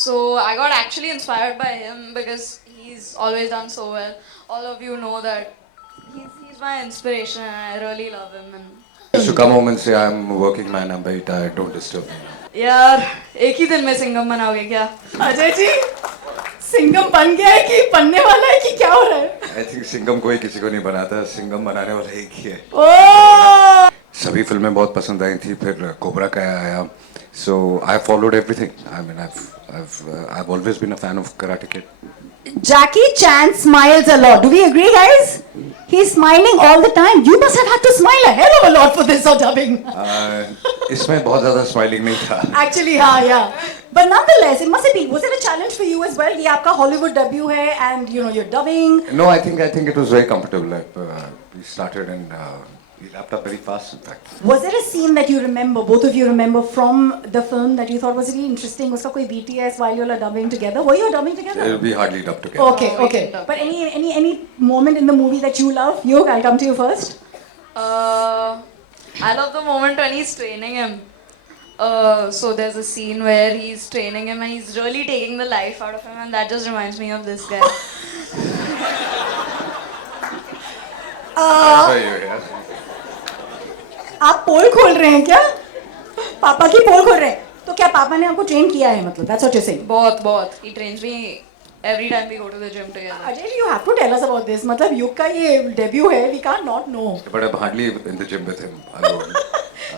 So I got actually inspired by him because he's always done so well. All of you know that he's my inspiration and I really love him. And Used to come home and say, I'm a working man, I'm very tired, don't disturb me. यार एक ही दिन में सिंघम बनाओगे क्या? अजय जी सिंघम बन गया है कि बनने वाला है कि क्या हो रहा है? आई थिंक सिंघम कोई किसी को नहीं बनाता, सिंघम बनाने वाला एक ही है. ओह सभी फिल्में बहुत पसंद आई थी, फिर कोबरा का आया. So I followed everything. I mean I've always been a fan of Karate Kid. Jackie Chan smiles a lot. Do we agree, guys? He's smiling all the time. You must have had to smile a hell of a lot for this or dubbing. इसमें बहुत ज़्यादा smiling नहीं था. Actually, yeah. But nonetheless, it must have been. Was it a challenge for you as well? ये आपका Hollywood debut है, and you're dubbing. No, I think it was very comfortable. We started and we wrapped up very fast, in fact. Was there a scene that you remember, both of you remember from the film that you thought was really interesting? उसका कोई BTS while you were dubbing together? Were you all dubbing together? We hardly dubbed together. Okay, we okay. didn't dub. But any moment in the movie that you love? Yog, I'll come to you first. I love the moment when he's training him. So there's a scene where he's training him and he's really taking the life out of him, and that just reminds me of this guy. That's why you're here. आप पोल खोल रहे हैं क्या? पापा की पोल खोल रहे हैं. तो क्या पापा ने आपको ट्रेन किया है मतलब? That's what you're saying. बहुत. He trains me every time we go to the gym together. Ajay, you have to tell us about this. मतलब युग का ये debut है. We can't not know. But I'm hardly in the gym with him alone.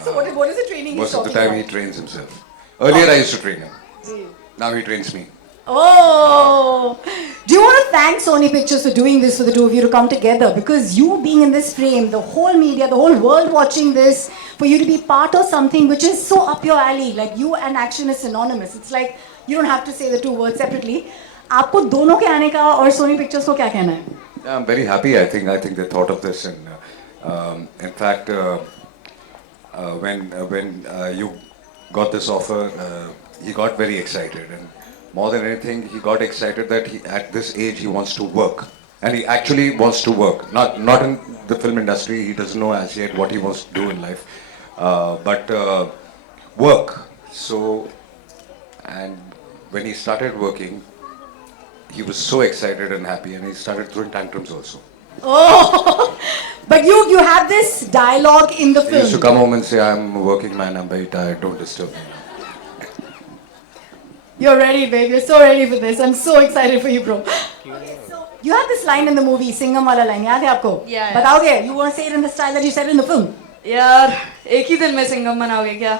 So what is the training he's Most of the talking time he about? trains himself. Earlier I used to train him. Now he trains me. Oh, do you want to thank Sony Pictures for doing this for the two of you to come together? Because you being in this frame, the whole media, the whole world watching this, for you to be part of something which is so up your alley, like you and action is synonymous. It's like you don't have to say the two words separately. आपको दोनों के आने का और Sony Pictures को क्या कहना है? Yeah, I'm very happy. I think they thought of this, and in fact, when you got this offer, he got very excited, and more than anything, he got excited that at this age he wants to work, and he actually wants to work. Not in the film industry. He doesn't know as yet what he wants to do in life, but work. So, and when he started working, he was so excited and happy, and he started throwing tantrums also. Oh, but you have this dialogue in the He used to film. come home and say, "I'm a working man. I'm very tired. Don't disturb me." You're ready, babe. You're so ready for this. I'm so excited for you, bro. So you have this line in the movie, Singham wala line. याद है आपको? Yeah. बताओगे? You want to say it in the style that you said it in the film? यार एक ही दिन में सिंघम बनाओगे क्या?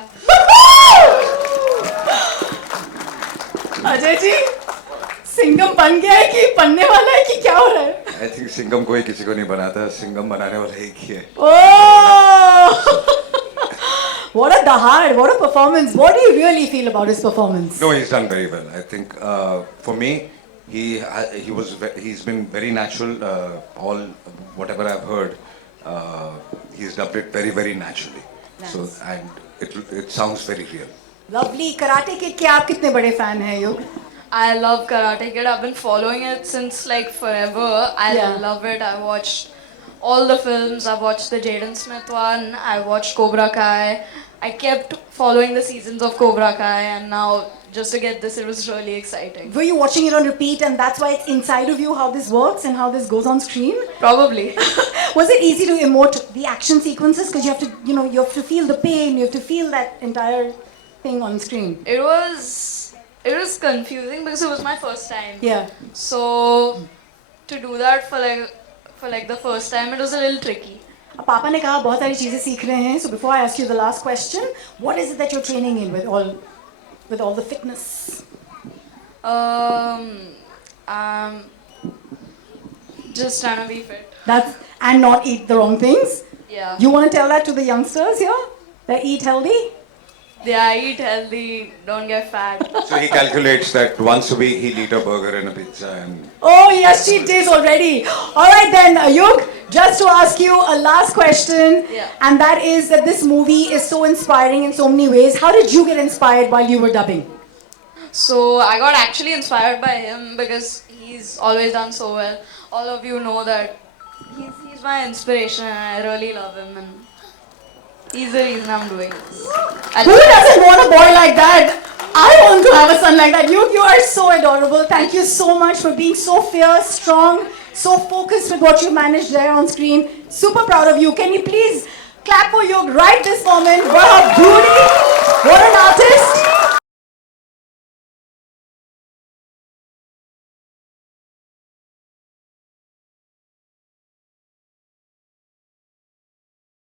अजय जी सिंघम बन गया है कि बनने वाला है कि क्या हो रहा है? I think सिंघम कोई किसी को नहीं बनाता, सिंघम बनाने वाला एक ही है. Oh! What a dahad, what a performance. What do you really feel about his performance? No, he's done very well. I think for me, he's been very natural. All whatever I've heard, he's dubbed it very very naturally. Nice. So and it sounds very real. Lovely. Karate Kid के आप कितने बड़े fan हैं युग? I love Karate Kid. I've been following it since like forever. I Yeah. love it. I watched all the films. I watched the Jaden Smith one. I watched Cobra Kai. I kept following the seasons of Cobra Kai, and now just to get this, it was really exciting. Were you watching it on repeat and that's why it's inside of you how this works and how this goes on screen? Probably. Was it easy to emote the action sequences because you have to, you have to feel the pain, you have to feel that entire thing on screen? It was confusing because it was my first time. Yeah. So to do that for like the first time, it was a little tricky. अब पापा ने कहा बहुत सारी चीजें सीख रहे हैं. So before I ask you the last question, what is it that you're training in with all the fitness? I'm just trying to be fit. And not eat the wrong things. Yeah. You want to tell that to the youngsters here? That eat healthy? Yeah, eat healthy, don't get fat. So he calculates that once a week he'll eat a burger and a pizza, and Oh, yes, cheat days already. All right then, Yug, just to ask you a last question. Yeah. And that is that this movie is so inspiring in so many ways. How did you get inspired while you were dubbing? So I got actually inspired by him because he's always done so well. All of you know that he's my inspiration and I really love him, and he's the reason I'm doing this. Who doesn't want a boy like that? I want to have a son like that. You are so adorable. Thank you so much for being so fierce, strong, so focused with what you managed there on screen. Super proud of you. Can you please clap for you right this moment? Wow, beauty.